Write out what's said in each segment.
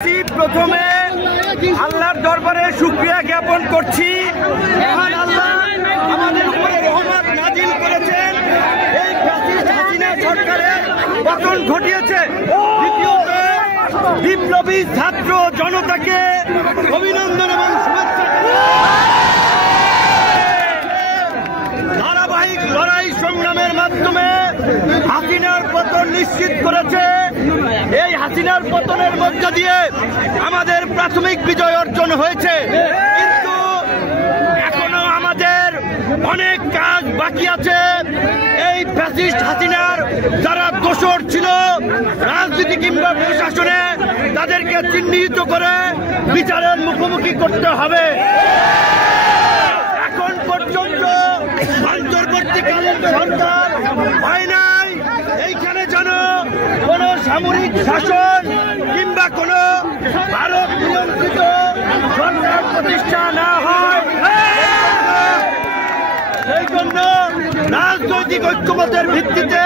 প্রথমে আল্লাহর দরবারে শুকরিয়া জ্ঞাপন করছি। মহান আল্লাহ আমাদের উপরে রহমত নাজিল করেছেন, এই ফ্যাসিস্ট হাসিনা সরকারের পতন ঘটিয়েছে। দ্বিতীয়ত, বিপ্লবী ছাত্র জনতাকে অভিনন্দন এবং শুভেচ্ছা। ধারাবাহিক লড়াই সংগ্রামের মাধ্যমে হাসিনার পতন নিশ্চিত করেছে। এই হাসিনার পতনের মধ্য দিয়ে আমাদের প্রাথমিক বিজয় অর্জন হয়েছে, কিন্তু এখনো আমাদের অনেক কাজ বাকি আছে। এই ফ্যাসিস্ট হাসিনার যারা দোষর ছিল রাজনীতি কিংবা প্রশাসনে, তাদেরকে চিহ্নিত করে বিচারের মুখোমুখি করতে হবে। এখন পর্যন্ত অন্তর্বর্তীকালীন সরকার হয় নাই, এইখানে যেন কোন সামরিক শাসন কিংবা কোন ভারত নিয়ন্ত্রিত সরকার প্রতিষ্ঠা না হয়। সেই জন্য রাজনৈতিক ঐক্যমতের ভিত্তিতে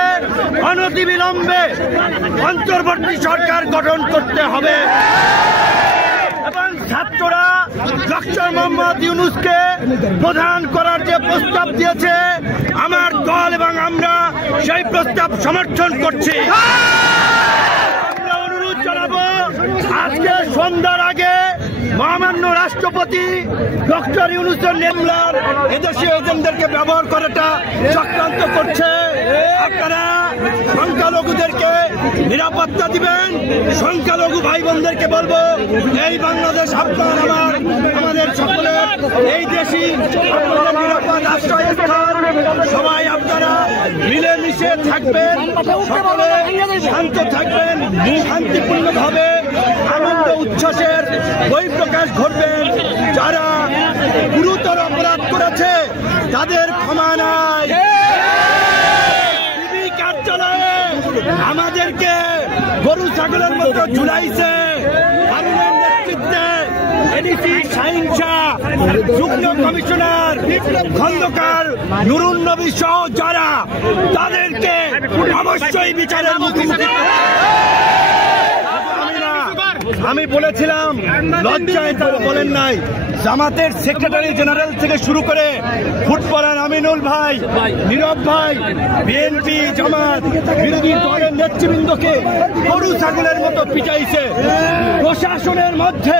অনতিবিলম্বে অন্তর্বর্তী সরকার গঠন করতে হবে এবং ছাত্ররা ডক্টর মোহাম্মদ ইউনূসকে প্রধান করার যে প্রস্তাব দিয়েছে, আমার দল এবং আমরা সেই প্রস্তাব সমর্থন করছি। আমরা অনুরোধ জানাবো, আজকে সন্ধ্যার আগে মহামান্য রাষ্ট্রপতি ডক্টর ইউনূসের নেমলার এদেশীয় এজেন্টদেরকে ব্যবহার করাটা চক্রান্ত করছে। আপনারা সংখ্যালঘুদেরকে নিরাপত্তা দিবেন। সংখ্যালঘু ভাই বোনদেরকে বলবো, এই বাংলাদেশ আপনার আমাদের সকলের, এই দেশই আপনাদের নিরাপদ আশ্রয়স্থল। সবাই আপনারা মিলেমিশে থাকবেন, সকলে শান্ত থাকবেন, শান্তিপূর্ণভাবে আনন্দ উচ্ছ্বাসের বহিঃপ্রকাশ ঘটবেন। যারা গুরুতর অপরাধ করেছে তাদের ক্ষমা নাই। টিভি কার্যালয়ে আমাদেরকে গরু ছাগলের মতো ঝুলাইছে। হারুনের নেতৃত্বে এডিসি শাহীন শাহ, যুগ্ম কমিশনার খন্দকার নুরুন নবী সহ যারা, তাদেরকে অবশ্যই বিচারের মুখোমুখি। আমি বলেছিলাম, লজ্জায় তারা বলেন নাই। জামাতের সেক্রেটারি জেনারেল থেকে শুরু করে ফুটবলার আমিনুল ভাই, নীরব ভাই, বিএনপি জামাত বিরোধী দলের নেতৃবৃন্দকে গরু ছাগলের মতো পিটাইছে। প্রশাসনের মধ্যে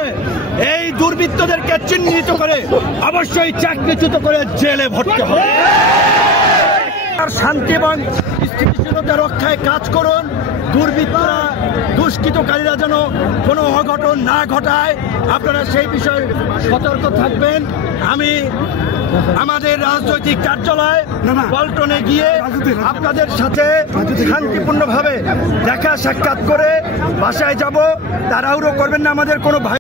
এই দুর্বৃত্তদেরকে চিহ্নিত করে অবশ্যই চাকরিচ্যুত করে জেলে ভরতে হবে। শান্তি এবং স্থিতিশীলতা রক্ষায় কাজ করুন। দুর্বৃত্তরা, দুষ্কৃতকারীরা যেন কোনো অঘটন না ঘটায়, আপনারা সেই বিষয়ে সতর্ক থাকবেন। আমি আমাদের রাজনৈতিক কার্যালয় পল্টনে গিয়ে আপনাদের সাথে শান্তিপূর্ণভাবে দেখা সাক্ষাৎ করে বাসায় যাব। তাড়াহুড়ো করবেন না, আমাদের কোনো ভাই